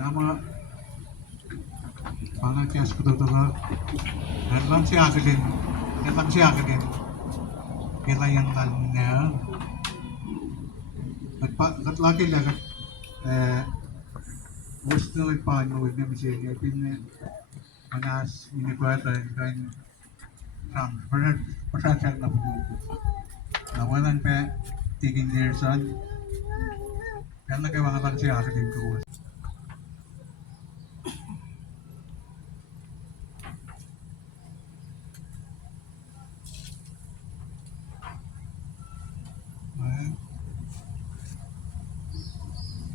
ama bana kes kudular. Dalam si akalin, kila yang lainnya, kat lagi lah kat, gusto ipano na masih pin manas ini kuat dan ram, perasaan na po. Nawalan pa tiging nersan, kaya nagkawangan si akalin ko.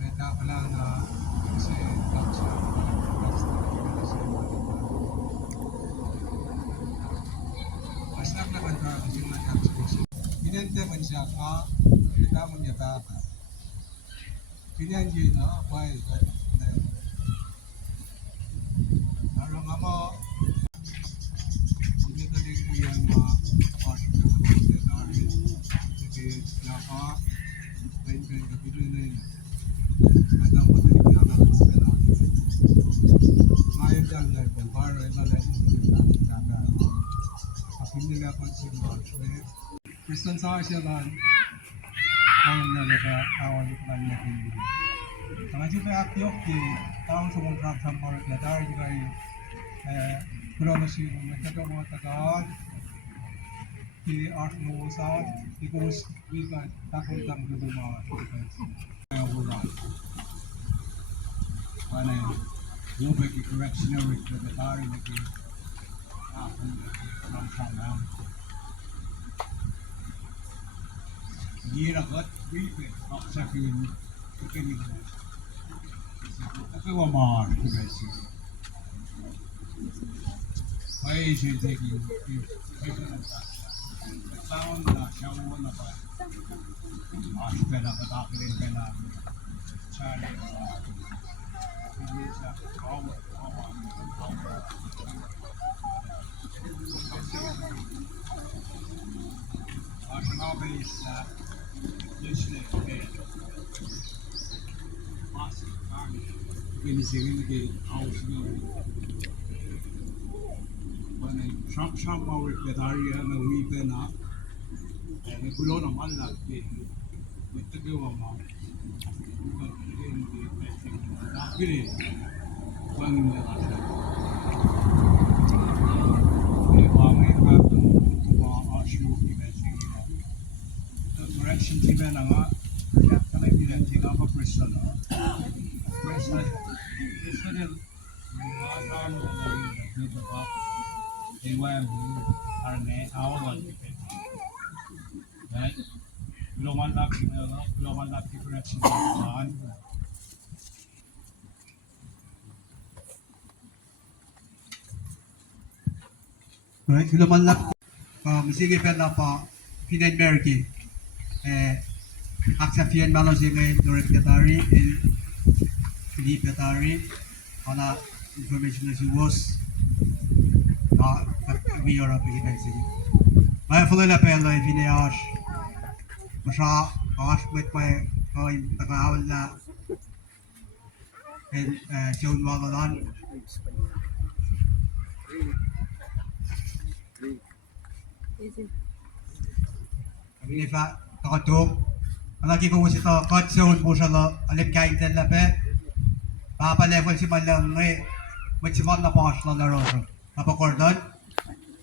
Mereka pala na kasi sa mas lang naman ka kasi nagkakasipos. Binente man siya ka, kita mo niya tata. Pinanji na, why is that? Narang ama, hindi talig ko yan ma-article sa mga denari. Kasi siya ka, kain-kain ka pilo na yun. Kadang mo talig na ka sa denari. Ngayon lang lang, kung para na lang sa denari. Kapag nila pa siya mga Kristen sa siya lang, ang nalaga awal lang niya hindi. Ang aja akyok di tahun sumungkrap sama dari juga berapa sih mereka mengatakan di art musal ikut juga takut tang dulu mah yang bulan mana yang bagi correctionary dari lagi sama dia rakyat bipe paksa kini kini Tapi wamar kubesi. Why is it taking tahun na siya mo na pa. Pena katakilin pena. Sari. Hindi siya. Ang hobby is usually ini sini ke house ni. Mana Shra mau berlari na weekend na. Ni kulo na malak ke. Betul ke wama. Kiri. Bang ni ada. Mami ka tua ashu ki mesing. Correction team na nga. Kaya bilang tiga apa Kristen na. Kristen Israel Azam dari Bapak Dewan Arne awal dan belum lagi koreksi bahan. Baik, belum lagi sige pa na pa Pinay Merki aksafian malo sige Dorek Katari Philippe Katari ana information na si was we are up against it. May full na pelo ifiniash masya ash with my tagaawal na and shown walalan kami fa takatok lagi ko si to cut zone po siya lo alip kain na pe Papa level si Malang eh, magsimang na pangas na laro. Napakordon,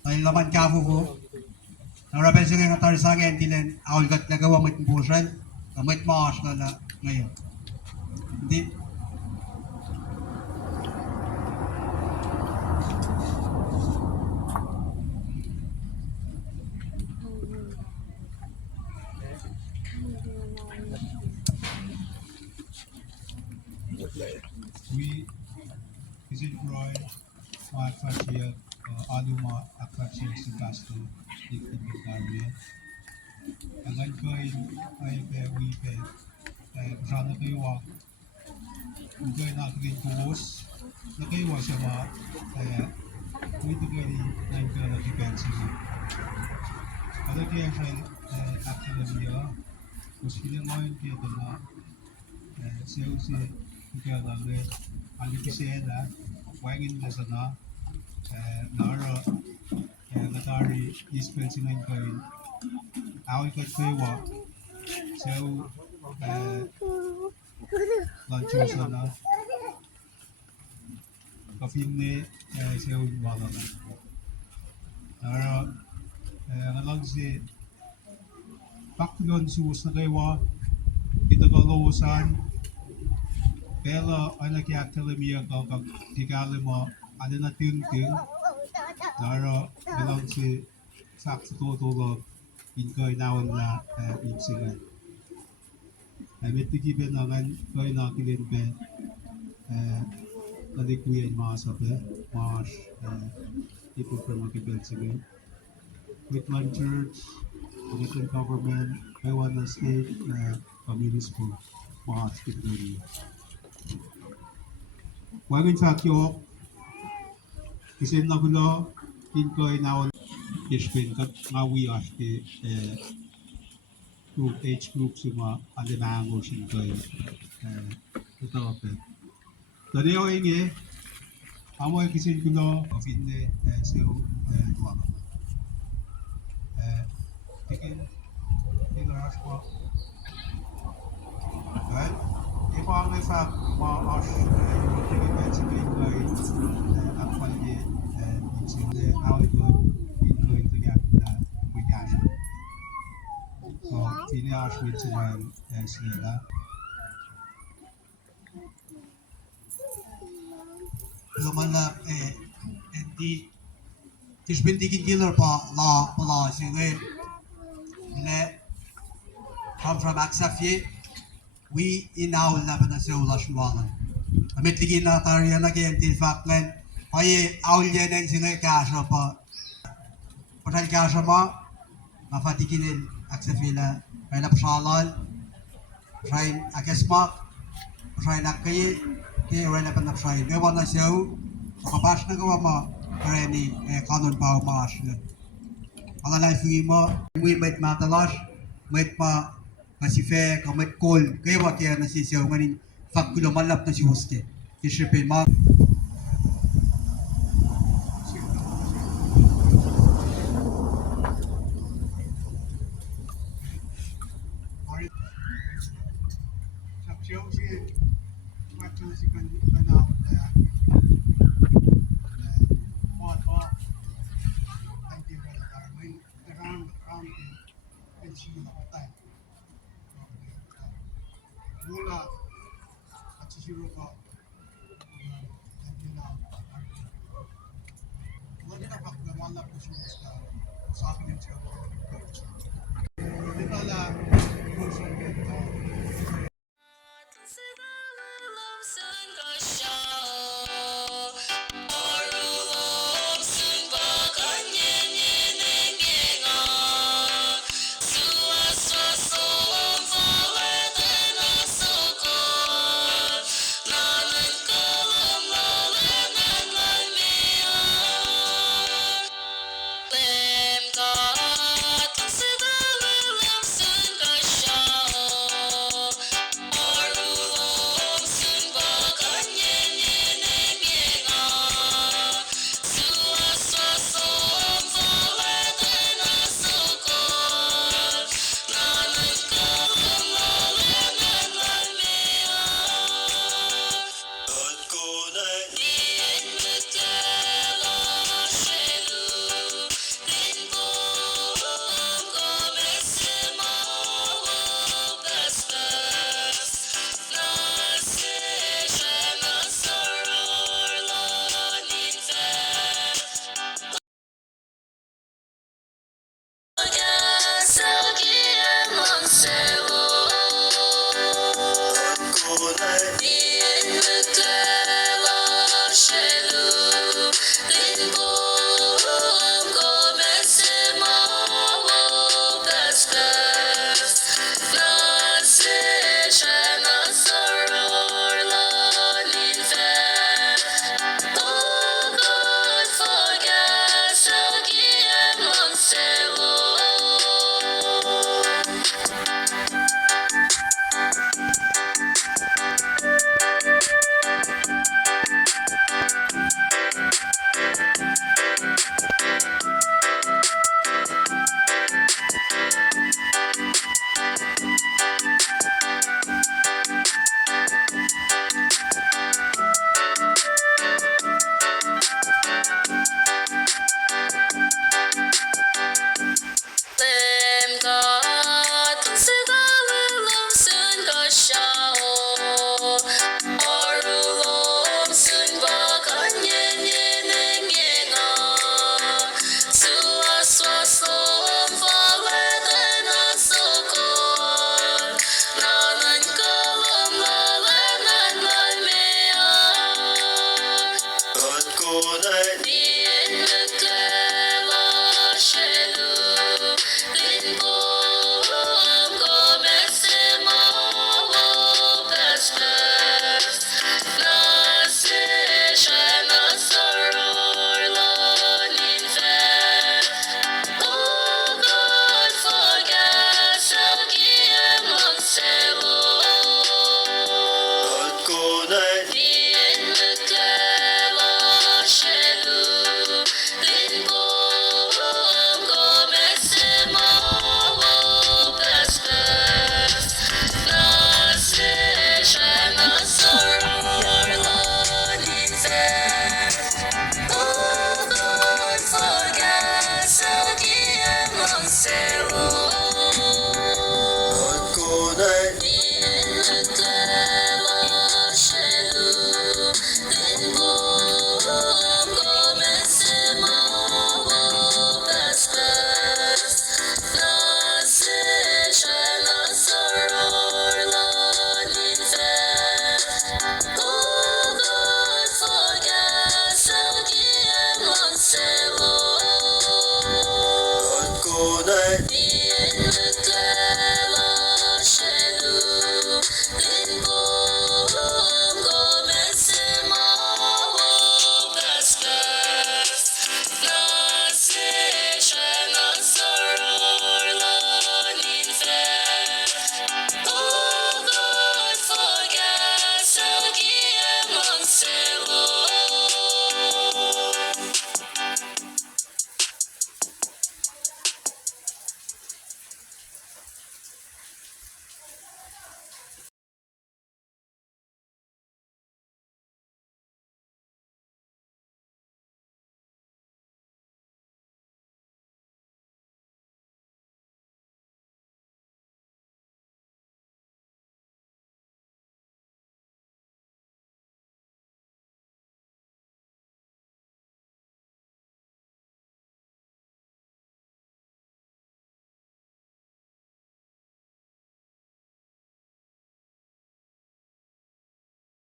ay laman kafu ko. Narapen siya ng atari sa akin, dilen, awal gat nagawa may kumpusan, may pangas na ngayon. Hindi. We visit Roy, Akfashia, Aduma, Akfashia, Sebasto, Dikit-Dikit-Darya. Agad ko ay wipe, sana kayo kung kayo nakikin kuwas, na kayo siya ba, kaya pwede kayo na yung kaya na-defensive. Ada kaya siya akademiya, kung sila ngayon kaya na, siya kaya lang Alikisela, wangin na sana, nara, natari, ispel singain kain, awal kat kaywa, so, lancho sana, kafinne, so, wala na. Nara, ngalang si, pakilon suus na kaywa, kita kalawasan, pela anak yak telemia kau kau tikale mo, ada na ting ting, nara, ngalang si, sak sa todo in kay nawan na, ibsingan. Met given angan kay nakilin pe kalikuyan maasape mas ipo from makibel sige Whitman Church Commission Government Taiwan State Communist School mas kituli wagin fakyo kisin na gulo in koy nawon ispin kat ngawi aske group age group suma alimango sin koy ito pe tadi o inge amo kisin kulo ofinde seo dualo tikin tilas ko right if all the fact ma as tikin that's big like actually it's in the how it going to get that we got so tini as with one sila Lumala di tisbindigin gilor pa la singe le come from Aksafye we inaw laban na seula shwalan amit ligin na tariya na kaya til faklen ay aulye neng singe kasho pa patal kasho ma mafatikin el Aksafye la ay na psalal rain akesma rain akaye ke rain na panapsay ewan na sew kapas na gawa ma reni kanon pa umas ang alay fi mo we met matalas met ma masife ka met kol kaya wa kaya na si sew nganin fakulo malap na si hoste isipin ma mula at si Shra ko wala na pak na wala po siya sa akin yung siya hindi pala puso nito Limbo, come se mavo, pesca.